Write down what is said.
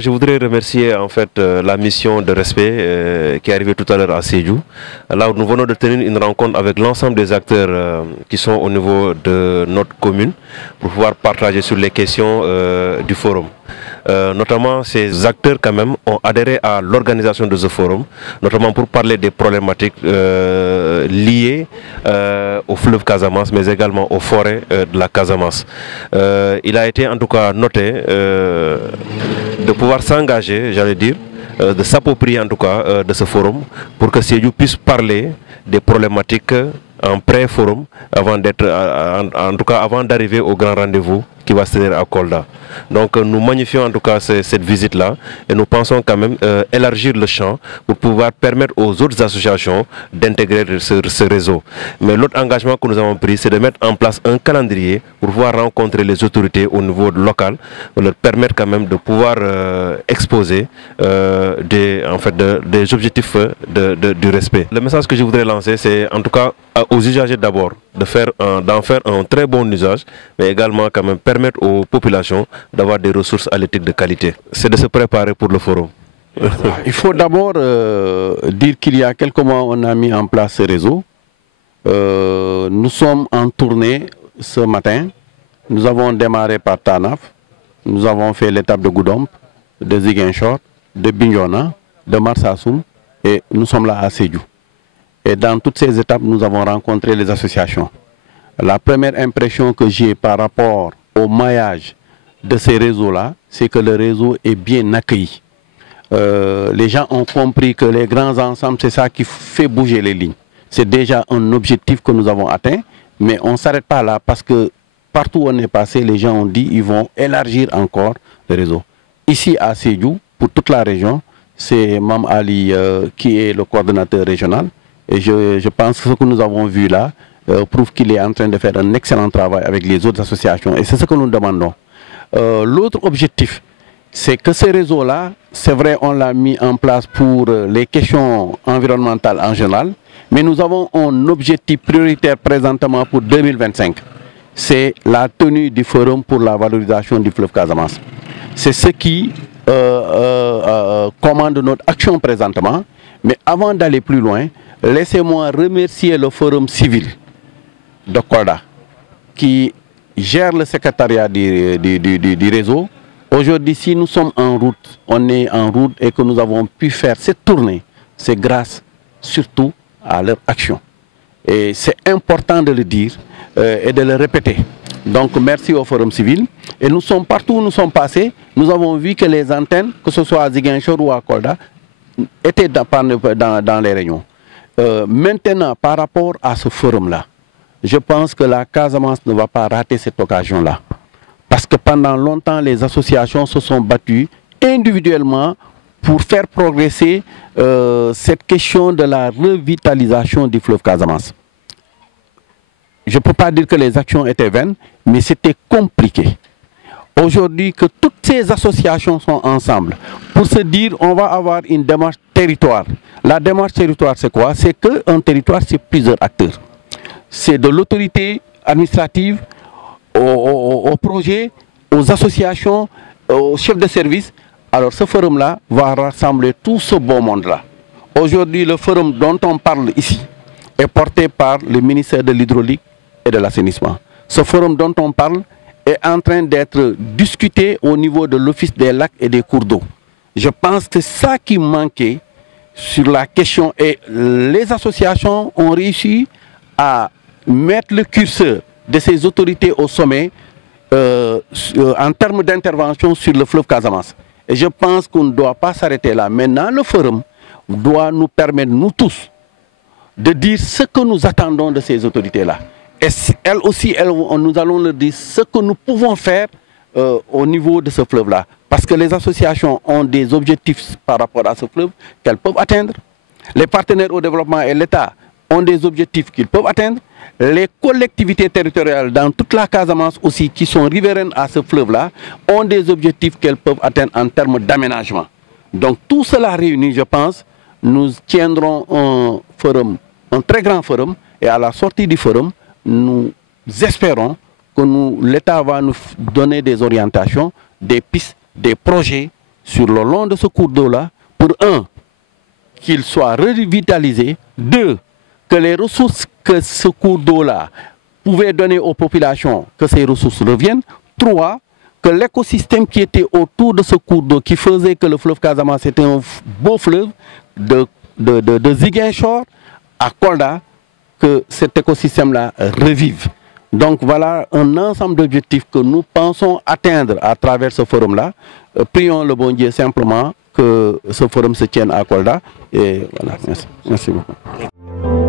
Je voudrais remercier en fait la mission de respect qui est arrivée tout à l'heure à Sédhiou. Là où nous venons de tenir une rencontre avec l'ensemble des acteurs qui sont au niveau de notre commune pour pouvoir partager sur les questions du forum. Notamment ces acteurs quand même ont adhéré à l'organisation de ce forum, notamment pour parler des problématiques liées au fleuve Casamance, mais également aux forêts de la Casamance. Il a été en tout cas noté de pouvoir s'engager, j'allais dire, de s'approprier en tout cas de ce forum pour que Sédhiou puisse parler des problématiques en pré-forum avant d'être, en tout cas avant d'arriver au grand rendez-vous qui va se tenir à Kolda. Donc nous magnifions en tout cas cette visite-là et nous pensons quand même élargir le champ pour pouvoir permettre aux autres associations d'intégrer ce réseau. Mais l'autre engagement que nous avons pris, c'est de mettre en place un calendrier pour pouvoir rencontrer les autorités au niveau local, pour leur permettre quand même de pouvoir exposer des objectifs du respect. Le message que je voudrais lancer, c'est en tout cas aux usagers d'abord d'en faire un très bon usage, mais également quand même permettre aux populations d'avoir des ressources halieutiques de qualité. C'est de se préparer pour le forum. Il faut d'abord dire qu'il y a quelques mois, on a mis en place ce réseau. Nous sommes en tournée ce matin. Nous avons démarré par Tanaf. Nous avons fait l'étape de Goudomp, de Ziguinchor, de Bignona, de Marsassoum et nous sommes là à Sédhiou. Et dans toutes ces étapes, nous avons rencontré les associations. La première impression que j'ai par rapport au maillage de ces réseaux-là, c'est que le réseau est bien accueilli. Les gens ont compris que les grands ensembles, c'est ça qui fait bouger les lignes. C'est déjà un objectif que nous avons atteint, mais on ne s'arrête pas là parce que partout où on est passé, les gens ont dit qu'ils vont élargir encore le réseau. Ici à Sédhiou, pour toute la région, c'est Mam Ali qui est le coordonnateur régional. Et je pense que ce que nous avons vu là prouve qu'il est en train de faire un excellent travail avec les autres associations. Et c'est ce que nous demandons. L'autre objectif, c'est que ce réseau-là, c'est vrai, on l'a mis en place pour les questions environnementales en général, mais nous avons un objectif prioritaire présentement pour 2025. C'est la tenue du forum pour la valorisation du fleuve Casamance. C'est ce qui commande notre action présentement. Mais avant d'aller plus loin, laissez-moi remercier le forum civil de Kolda qui gère le secrétariat du réseau. Aujourd'hui, si nous sommes en route, on est en route et que nous avons pu faire cette tournée, c'est grâce surtout à leur action. Et c'est important de le dire et de le répéter. Donc merci au forum civil. Et nous sommes partout où nous sommes passés, nous avons vu que les antennes, que ce soit à Ziguinchor ou à Kolda, étaient dans les réunions. Maintenant, par rapport à ce forum-là, je pense que la Casamance ne va pas rater cette occasion-là. Parce que pendant longtemps, les associations se sont battues individuellement pour faire progresser cette question de la revitalisation du fleuve Casamance. Je ne peux pas dire que les actions étaient vaines, mais c'était compliqué. Aujourd'hui, que toutes ces associations sont ensemble pour se dire on va avoir une démarche territoire. La démarche territoire, c'est quoi? C'est qu'un territoire, c'est plusieurs acteurs. C'est de l'autorité administrative aux projets, aux associations, aux chefs de service. Alors ce forum-là va rassembler tout ce beau monde-là. Aujourd'hui, le forum dont on parle ici est porté par le ministère de l'Hydraulique et de l'Assainissement. Ce forum dont on parle est en train d'être discuté au niveau de l'Office des lacs et des cours d'eau. Je pense que c'est ça qui manquait sur la question et les associations ont réussi à mettre le curseur de ces autorités au sommet en termes d'intervention sur le fleuve Casamance. Et je pense qu'on ne doit pas s'arrêter là. Maintenant, le forum doit nous permettre, nous tous, de dire ce que nous attendons de ces autorités-là. Et elles aussi, nous allons leur dire ce que nous pouvons faire au niveau de ce fleuve-là. Parce que les associations ont des objectifs par rapport à ce fleuve qu'elles peuvent atteindre. Les partenaires au développement et l'État ont des objectifs qu'ils peuvent atteindre. Les collectivités territoriales dans toute la Casamance aussi qui sont riveraines à ce fleuve-là ont des objectifs qu'elles peuvent atteindre en termes d'aménagement. Donc tout cela réuni, je pense, nous tiendrons un forum, un très grand forum, et à la sortie du forum, nous espérons que l'État va nous donner des orientations, des pistes, des projets sur le long de ce cours d'eau-là pour, un, qu'il soit revitalisé, deux, que les ressources que ce cours d'eau-là pouvait donner aux populations, que ces ressources reviennent, trois, que l'écosystème qui était autour de ce cours d'eau, qui faisait que le fleuve Casamance était un beau fleuve, de Ziguinchor à Kolda, que cet écosystème-là revive. Donc voilà un ensemble d'objectifs que nous pensons atteindre à travers ce forum-là. Prions le bon Dieu simplement que ce forum se tienne à Kolda. Et voilà, merci beaucoup.